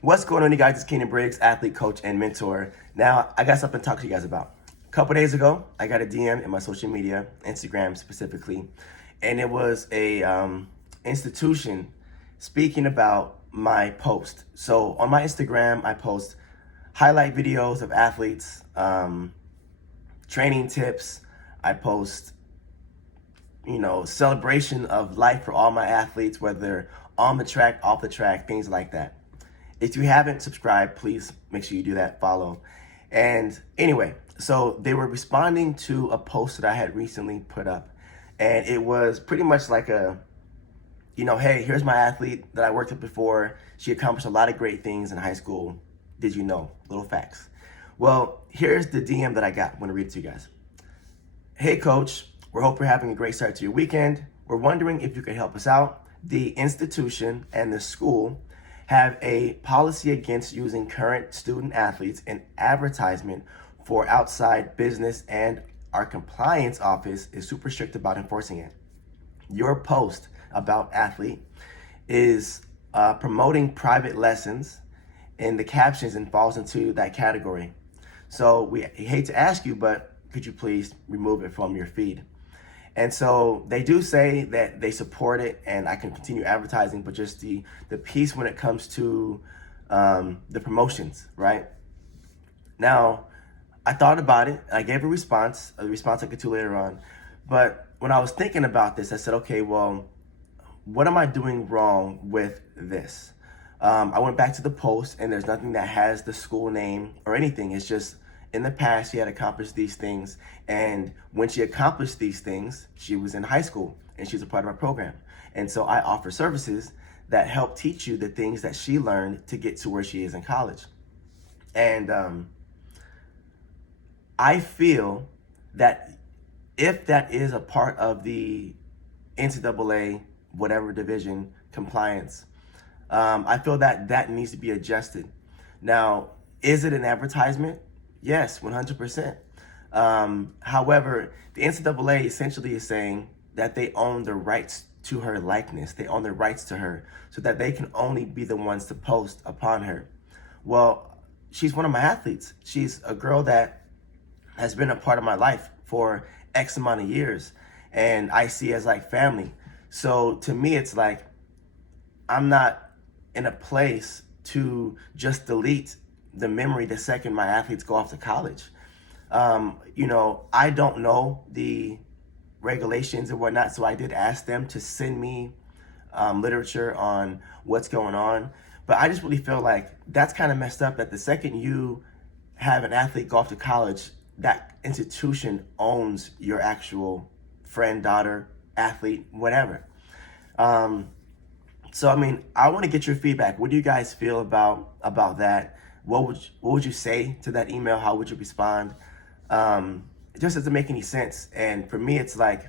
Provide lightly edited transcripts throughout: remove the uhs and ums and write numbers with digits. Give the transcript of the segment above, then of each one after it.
What's going on, you guys? It's Keinan Briggs, athlete, coach, and mentor. Now, I got something to talk to you guys about. A couple days ago, I got a DM in my social media, Instagram specifically, and it was a institution speaking about my post. So on my Instagram, I post highlight videos of athletes, training tips. I post celebration of life for all my athletes, whether they're on the track, off the track, things like that. If you haven't subscribed, please make sure you do that, follow. And anyway, so they were responding to a post that I had recently put up. And it was pretty much like hey, here's my athlete that I worked with before. She accomplished a lot of great things in high school. Did you know? Little facts. Well, here's the DM that I got. I'm going to read it to you guys. Hey, coach. We hope you're having a great start to your weekend. We're wondering if you could help us out. The institution and the school have a policy against using current student athletes in advertisement for outside business, and our compliance office is super strict about enforcing it. Your post about athlete is promoting private lessons, and the captions and falls into that category. So we hate to ask you, but could you please remove it from your feed? And so they do say that they support it and I can continue advertising, but just the piece when it comes to the promotions, right? Now, I thought about it. I gave a response I get to later on. But when I was thinking about this, I said, okay, well, what am I doing wrong with this? I went back to the post, and there's nothing that has the school name or anything. It's just in the past, she had accomplished these things. And when she accomplished these things, she was in high school and she was a part of our program. And so I offer services that help teach you the things that she learned to get to where she is in college. And I feel that if that is a part of the NCAA, whatever division, compliance, I feel that that needs to be adjusted. Now, is it an advertisement? Yes, 100%. However, the NCAA essentially is saying that they own the rights to her likeness. They own the rights to her so that they can only be the ones to post upon her. Well, she's one of my athletes. She's a girl that has been a part of my life for X amount of years, and I see as like family. So to me, it's like I'm not in a place to just delete the memory the second my athletes go off to college. I don't know the regulations and whatnot, so I did ask them to send me literature on what's going on. But I just really feel like that's kind of messed up, that the second you have an athlete go off to college, that institution owns your actual friend, daughter, athlete, whatever. So, I mean, I want to get your feedback. What do you guys feel about that? What would you say to that email? How would you respond? It just doesn't make any sense. And for me, it's like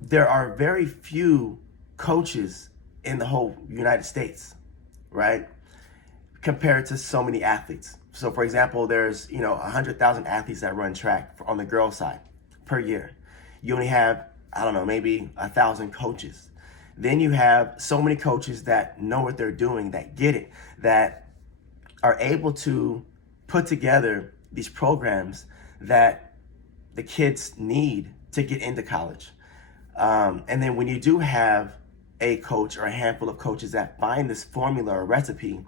there are very few coaches in the whole United States, right? Compared to so many athletes. So, for example, there's 100,000 athletes that run track on the girls' side per year. You only have, I don't know, maybe 1,000 coaches. Then you have so many coaches that know what they're doing, that get it, that are able to put together these programs that the kids need to get into college. And then when you do have a coach or a handful of coaches that find this formula or recipe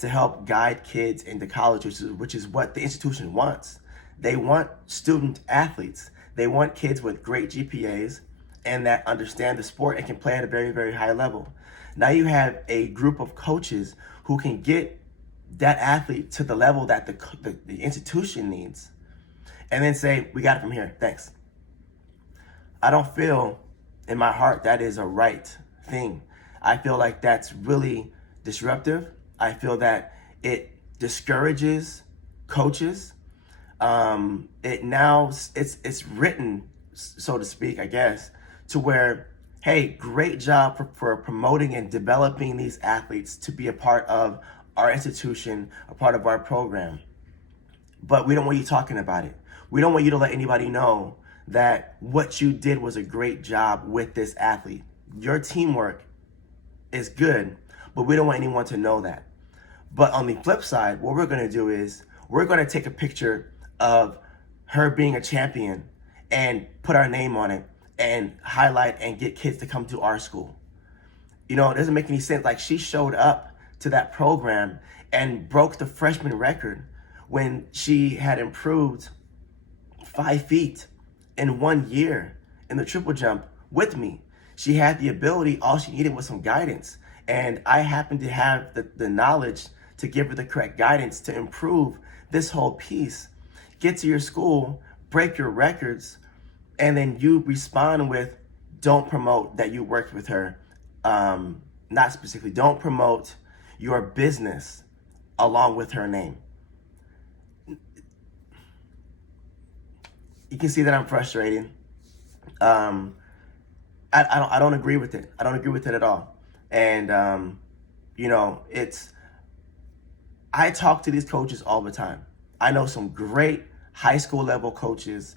to help guide kids into college, which is what the institution wants. They want student athletes. They want kids with great GPAs and that understand the sport and can play at a very, very high level. Now you have a group of coaches who can get that athlete to the level that the institution needs and then say, we got it from here, thanks. I don't feel in my heart that is a right thing. I feel like that's really disruptive. I feel that it discourages coaches. It's written, so to speak, I guess, to where, hey, great job for promoting and developing these athletes to be a part of our institution, a part of our program. But we don't want you talking about it. We don't want you to let anybody know that what you did was a great job with this athlete. Your teamwork is good, but we don't want anyone to know that. But on the flip side, what we're going to do is we're going to take a picture of her being a champion and put our name on it and highlight and get kids to come to our school. You know, it doesn't make any sense. Like, she showed up to that program and broke the freshman record when she had improved 5 feet in 1 year in the triple jump with me. She had the ability. All she needed was some guidance. And I happened to have the knowledge to give her the correct guidance to improve this whole piece. Get to your school, break your records, and then you respond with, don't promote that you worked with her. Not specifically, don't promote your business along with her name. You can see that I'm frustrated. I don't agree with it. I don't agree with it at all. And you know, I talk to these coaches all the time. I know some great high school level coaches,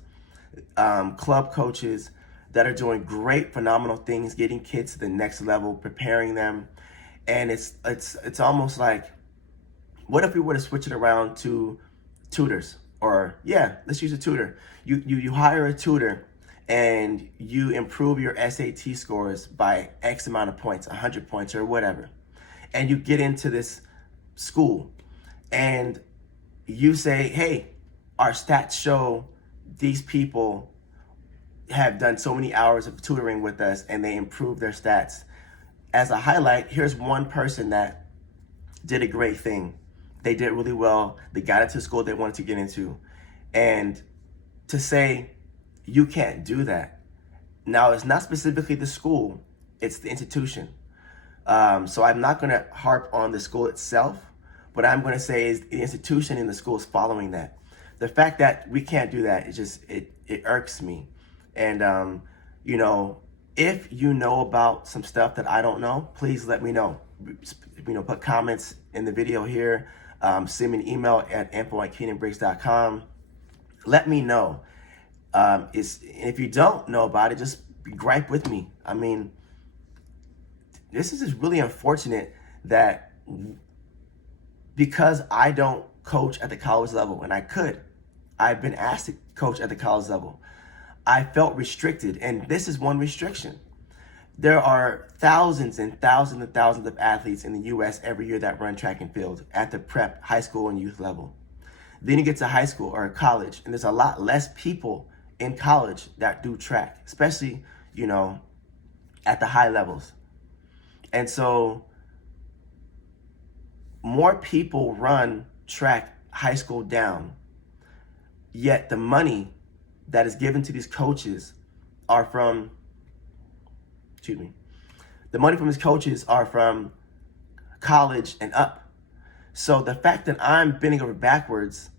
club coaches that are doing great, phenomenal things, getting kids to the next level, preparing them. And it's almost like, what if we were to switch it around to tutors? Or yeah, let's use a tutor. You hire a tutor and you improve your SAT scores by X amount of points, 100 points or whatever. And you get into this school and you say, hey, our stats show these people have done so many hours of tutoring with us and they improve their stats. As a highlight, here's one person that did a great thing. They did really well. They got into the school they wanted to get into. And to say, you can't do that. Now, it's not specifically the school, it's the institution. So I'm not going to harp on the school itself. What I'm going to say is the institution and the school is following that. The fact that we can't do that, it irks me. And, you know, if you know about some stuff that I don't know, please let me know. You know, put comments in the video here. Send me an email at info@KeinanBriggs.com. Let me know. If you don't know about it, just gripe with me. I mean, this is just really unfortunate that because I don't coach at the college level, and I've been asked to coach at the college level, I felt restricted, and this is one restriction. There are thousands and thousands and thousands of athletes in the U.S. every year that run track and field at the prep, high school, and youth level. Then you get to high school or college, and there's a lot less people in college that do track, especially, you know, at the high levels. And so more people run track high school down, yet the money that is given to these coaches are from, the money from these coaches are from college and up. So the fact that I'm bending over backwards,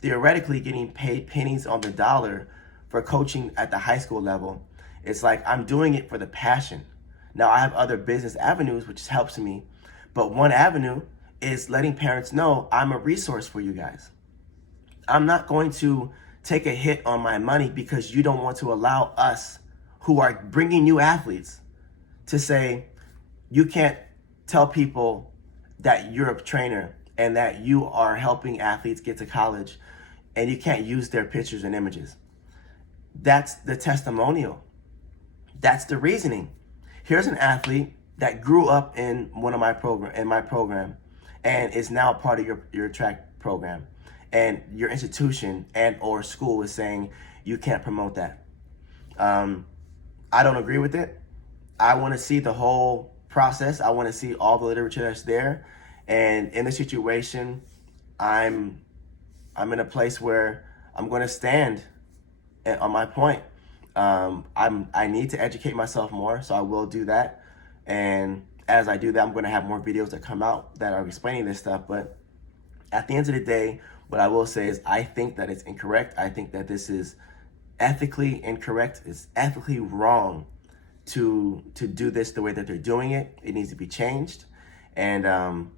theoretically getting paid pennies on the dollar for coaching at the high school level, it's like I'm doing it for the passion. Now, I have other business avenues, which helps me, but one avenue is letting parents know I'm a resource for you guys. I'm not going to take a hit on my money because you don't want to allow us who are bringing you athletes to say, you can't tell people that you're a trainer and that you are helping athletes get to college and you can't use their pictures and images. That's the testimonial. That's the reasoning. Here's an athlete that grew up in my program and is now part of your track program, and your institution and or school is saying you can't promote that. I don't agree with it. I want to see the whole process. I want to see all the literature that's there. And in the situation, I'm in a place where I'm going to stand on my point. I need to educate myself more, so I will do that. And as I do that, I'm going to have more videos that come out that are explaining this stuff. But at the end of the day, what I will say is I think that it's incorrect. I think that this is ethically incorrect. It's ethically wrong to do this the way that they're doing it. It needs to be changed. And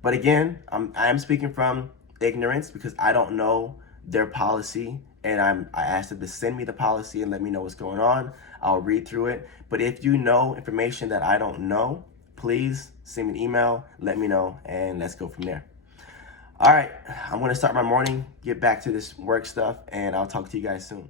but again, I am speaking from ignorance because I don't know their policy, and I asked them to send me the policy and let me know what's going on. I'll read through it. But if you know information that I don't know, please send me an email, let me know, and let's go from there. All right, I'm going to start my morning, get back to this work stuff, and I'll talk to you guys soon.